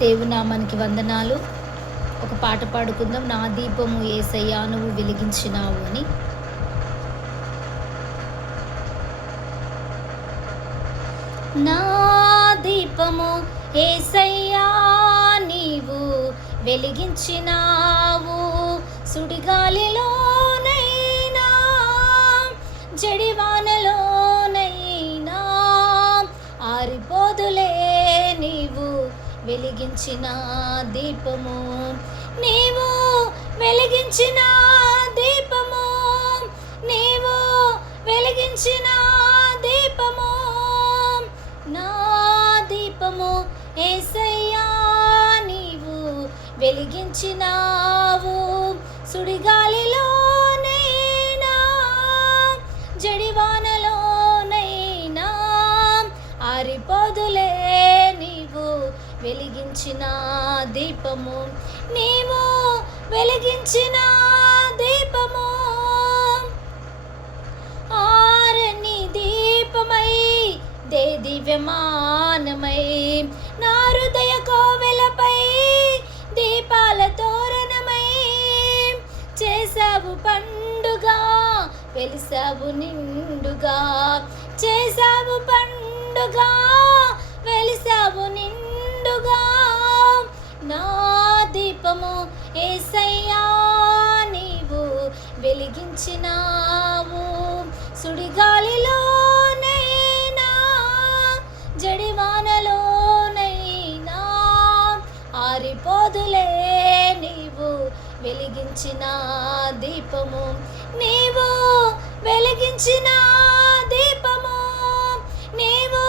దేవుని నామానికి వందనాలు. ఒక పాట పాడుకుందాం. నా దీపము యేసయ్యా నువ్వు వెలిగించినావు అని. నా దీపము యేసయ్యా నీవు వెలిగించినావు, సుడిగాలిలోనైనా జడివానలోనైనా ఆరిపోదులే నీవు వెలిగించిన దీపము. నీవు వెలిగించిన దీపము, నీవు వెలిగించిన దీపము, నా దీపము యేసయ్యా నీవు వెలిగించినావు, సుడిగాలిలోనైనా జడివానలోనైనా ఆరిపోదులే నీవు వెలిగించిన దీపము. నీవు వెలిగించిన దీపము ఆరని దీపమై దివ్యమానమై నా హృదయ కోవెలపై దీపాల తోరణమై చేసావు పండుగ, వెలిసావు నిండుగా, చేసావు పండుగ, వెలిసావు నిండుగా, నా దీపము యేసయ్యా నీవు వెలిగించినావు, సుడిగాలిలోనైనా జడివానలోనైనా ఆరిపోదులే నీవు వెలిగించిన దీపము. నీవు వెలిగించిన దీపము, నీవు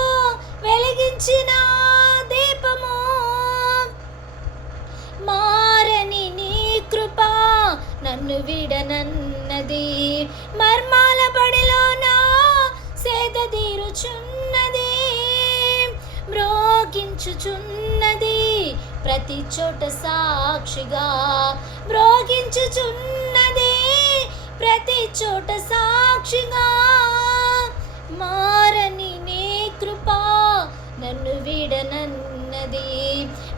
వెలిగించిన దీపము, మారని నీ కృప నన్ను విడనన్నది, మర్మాల బడిలోన సేద తీరుచున్నది, మ్రోగించుచున్నది ప్రతి చోట సాక్షిగా, మ్రోగించుచున్నది ప్రతి చోట సాక్షిగా, మారని నీ కృప నన్ను విడనన్నది,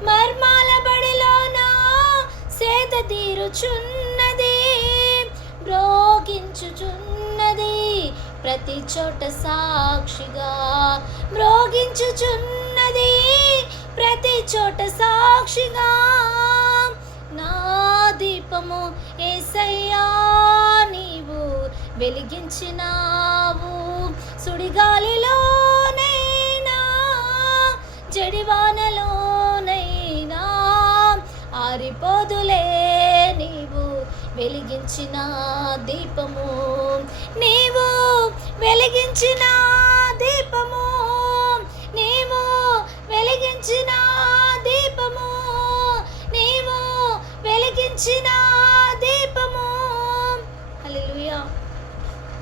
మర్మాల బడిలోన సేద తీరుచున్నది, మ్రోగించుచున్నది ప్రతి చోట సాక్షిగా, మ్రోగించుచున్నది ప్రతి చోట సాక్షిగా, నా దీపము యేసయ్యా నీవు వెలిగించినావు, సుడిగాలిలోనైనా జడివానలోనైనా ఆరిపోదులే నీవు వెలిగించిన దీపము. నీవు వెలిగించిన దీపము, నీవు వెలిగించిన దీపము, నీవు వెలిగించిన